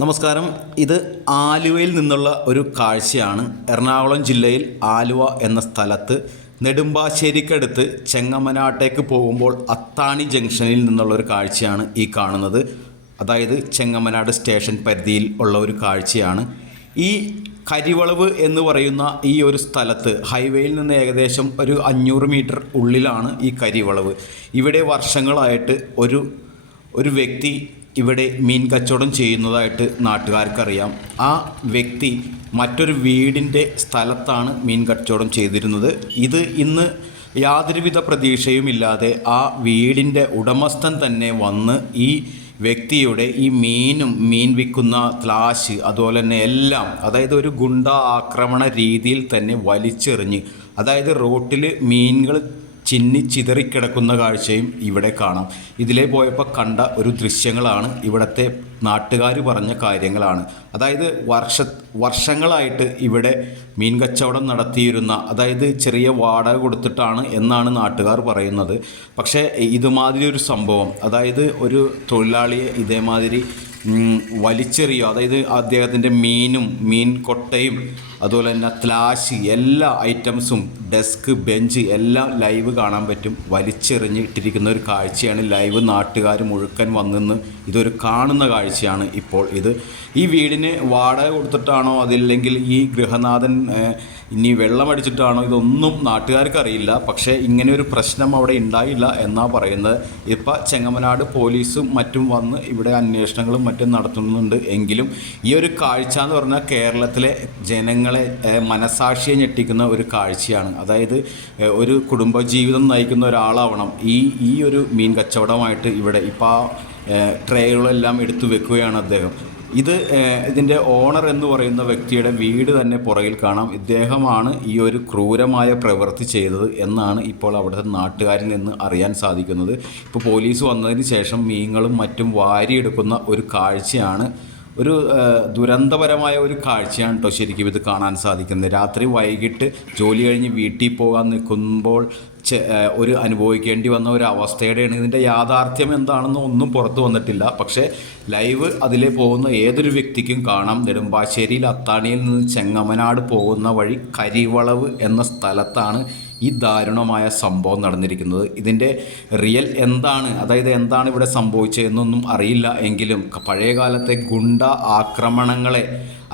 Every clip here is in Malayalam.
നമസ്കാരം. ഇത് ആലുവയിൽ നിന്നുള്ള ഒരു കാഴ്ചയാണ്. എറണാകുളം ജില്ലയിൽ ആലുവ എന്ന സ്ഥലത്ത് നെടുമ്പാശ്ശേരിക്കടുത്ത് ചെങ്ങമനാട്ടേക്ക് പോകുമ്പോൾ അത്താണി ജംഗ്ഷനിൽ നിന്നുള്ള ഒരു കാഴ്ചയാണ് ഈ കാണുന്നത്. അതായത് ചെങ്ങമനാട് സ്റ്റേഷൻ പരിധിയിൽ ഉള്ള ഒരു കാഴ്ചയാണ്. ഈ കരിവളവ് എന്ന് പറയുന്ന ഈ ഒരു സ്ഥലത്ത് ഹൈവേയിൽ നിന്ന് ഏകദേശം ഒരു 500 മീറ്റർ ഉള്ളിലാണ് ഈ കരിവളവ്. ഇവിടെ വർഷങ്ങളായിട്ട് ഒരു വ്യക്തി ഇവിടെ മീൻ കച്ചവടം ചെയ്യുന്നതായിട്ട് നാട്ടുകാർക്കറിയാം. ആ വ്യക്തി മറ്റൊരു വീടിൻ്റെ സ്ഥലത്താണ് മീൻ കച്ചവടം ചെയ്തിരുന്നത്. ഇത് ഇന്ന് യാതൊരുവിധ പ്രതീക്ഷയുമില്ലാതെ ആ വീടിൻ്റെ ഉടമസ്ഥൻ തന്നെ വന്ന് ഈ വ്യക്തിയുടെ ഈ മീൻ വിൽക്കുന്ന ത്ലാശ് അതുപോലെ തന്നെ എല്ലാം, അതായത് ഒരു ഗുണ്ട ആക്രമണ രീതിയിൽ തന്നെ വലിച്ചെറിഞ്ഞ്, അതായത് റോട്ടിൽ മീനുകൾ ചിതറിക്കിടക്കുന്ന കാഴ്ചയും ഇവിടെ കാണാം. ഇതിലേ പോയപ്പോൾ കണ്ട ഒരു ദൃശ്യങ്ങളാണ്, ഇവിടുത്തെ നാട്ടുകാർ പറഞ്ഞ കാര്യങ്ങളാണ്. അതായത് വർഷങ്ങളായിട്ട് ഇവിടെ മീൻ കച്ചവടം നടത്തിയിരുന്ന, അതായത് ചെറിയ വാടക കൊടുത്തിട്ടാണ് എന്നാണ് നാട്ടുകാർ പറയുന്നത്. പക്ഷേ ഇതുമാതിരി ഒരു സംഭവം, അതായത് ഒരു തൊഴിലാളിയെ ഇതേമാതിരി വലിച്ചെറിയുക, അതായത് അദ്ദേഹത്തിൻ്റെ മീൻ കൊട്ടയും അതുപോലെ തന്നെ ത്ലാശ് എല്ലാ ഐറ്റംസും ഡെസ്ക് ബെഞ്ച് എല്ലാം ലൈവ് കാണാൻ പറ്റും. വലിച്ചെറിഞ്ഞ് ഇട്ടിരിക്കുന്ന ഒരു കാഴ്ചയാണ് ലൈവ്. നാട്ടുകാർ മുഴുക്കൻ വന്നിന്ന് ഇതൊരു കാണുന്ന കാഴ്ചയാണ്. ഇപ്പോൾ ഈ വീടിന് വാടക കൊടുത്തിട്ടാണോ അതില്ലെങ്കിൽ ഈ ഗൃഹനാഥൻ ഇനി വെള്ളമടിച്ചിട്ടാണോ ഇതൊന്നും നാട്ടുകാർക്ക് അറിയില്ല. പക്ഷേ ഇങ്ങനെ ഒരു പ്രശ്നം അവിടെ ഉണ്ടായില്ല എന്നാണ് പറയുന്നത്. ഇപ്പോൾ ചെങ്ങമനാട് പോലീസും മറ്റും വന്ന് ഇവിടെ അന്വേഷണങ്ങളും മറ്റും നടത്തുന്നുണ്ട്. എങ്കിലും ഈ ഒരു കാഴ്ച എന്ന് പറഞ്ഞാൽ കേരളത്തിലെ ജനങ്ങളെ മനസാക്ഷിയെ ഞെട്ടിക്കുന്ന ഒരു കാഴ്ചയാണ്. അതായത് ഒരു കുടുംബജീവിതം നയിക്കുന്ന ഒരാളാവണം ഈ ഒരു മീൻ കച്ചവടമായിട്ട് ഇവിടെ ഇപ്പോൾ ട്രേകളെല്ലാം എടുത്തു വെക്കുകയാണ് അദ്ദേഹം. ഇതിൻ്റെ ഓണർ എന്ന് പറയുന്ന വ്യക്തിയുടെ വീട് തന്നെ പുറകിൽ കാണാം. ഇദ്ദേഹമാണ് ഈ ഒരു ക്രൂരമായ പ്രവൃത്തി ചെയ്തത് എന്നാണ് ഇപ്പോൾ അവിടുത്തെ നാട്ടുകാരിൽ നിന്ന് അറിയാൻ സാധിക്കുന്നത്. ഇപ്പോൾ പോലീസ് വന്നതിന് ശേഷം മീനുകളും മറ്റും വാരിയെടുക്കുന്ന ഒരു കാഴ്ചയാണ്. ഒരു ദുരന്തപരമായ ഒരു കാഴ്ചയാണ് കേട്ടോ ശരിക്കും ഇത് കാണാൻ സാധിക്കുന്നത്. രാത്രി വൈകിട്ട് ജോലി കഴിഞ്ഞ് വീട്ടിൽ പോകാൻ നിൽക്കുമ്പോൾ ഒരു അനുഭവിക്കേണ്ടി വന്ന ഒരു അവസ്ഥയുടെയാണ്. ഇതിൻ്റെ യാഥാർത്ഥ്യം എന്താണെന്ന് ഒന്നും പുറത്തു വന്നിട്ടില്ല. പക്ഷേ ലൈവ് അതിലെ പോകുന്ന ഏതൊരു വ്യക്തിക്കും കാണാം. നെടുമ്പാശ്ശേരിയിൽ അത്താണിയിൽ നിന്ന് ചെങ്ങമനാട് പോകുന്ന വഴി കരിവളവ് എന്ന സ്ഥലത്താണ് ഈ ദാരുണമായ സംഭവം നടന്നിരിക്കുന്നത്. ഇതിൻ്റെ റിയൽ എന്താണ്, അതായത് എന്താണ് ഇവിടെ സംഭവിച്ചതെന്നൊന്നും അറിയില്ല. എങ്കിലും പഴയകാലത്തെ ഗുണ്ട ആക്രമണങ്ങളെ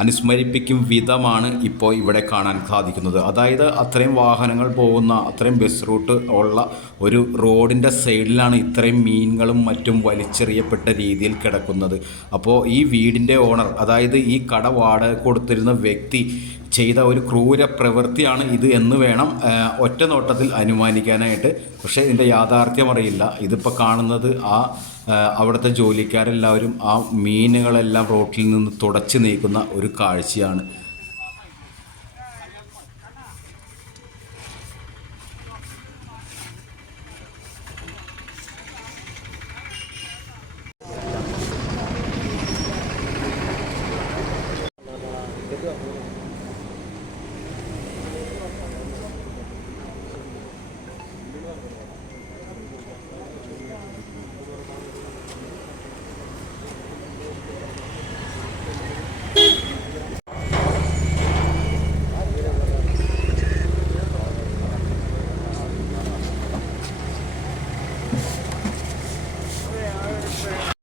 അനുസ്മരിപ്പിക്കും വിധമാണ് ഇപ്പോൾ ഇവിടെ കാണാൻ സാധിക്കുന്നത്. അതായത് അത്രയും വാഹനങ്ങൾ പോകുന്ന, അത്രയും ബസ് റൂട്ട് ഉള്ള ഒരു റോഡിൻ്റെ സൈഡിലാണ് ഇത്രയും മീനുകളും മറ്റും വലിച്ചെറിയപ്പെട്ട രീതിയിൽ കിടക്കുന്നത്. അപ്പോൾ ഈ വീടിൻ്റെ ഓണർ, അതായത് ഈ കട വാടക കൊടുത്തിരുന്ന വ്യക്തി ചെയ്ത ഒരു ക്രൂര പ്രവൃത്തിയാണ് ഇത് എന്ന് വേണം ഒറ്റ നോട്ടത്തിൽ അനുമാനിക്കാനായിട്ട്. പക്ഷേ ഇതിൻ്റെ യാഥാർത്ഥ്യം അറിയില്ല. ഇതിപ്പോൾ കാണുന്നത് അവിടുത്തെ ജോലിക്കാരെല്ലാവരും ആ മീനുകളെല്ലാം റോട്ടിൽ നിന്ന് തുടച്ച് നീക്കുന്ന ഒരു കാഴ്ചയാണ്.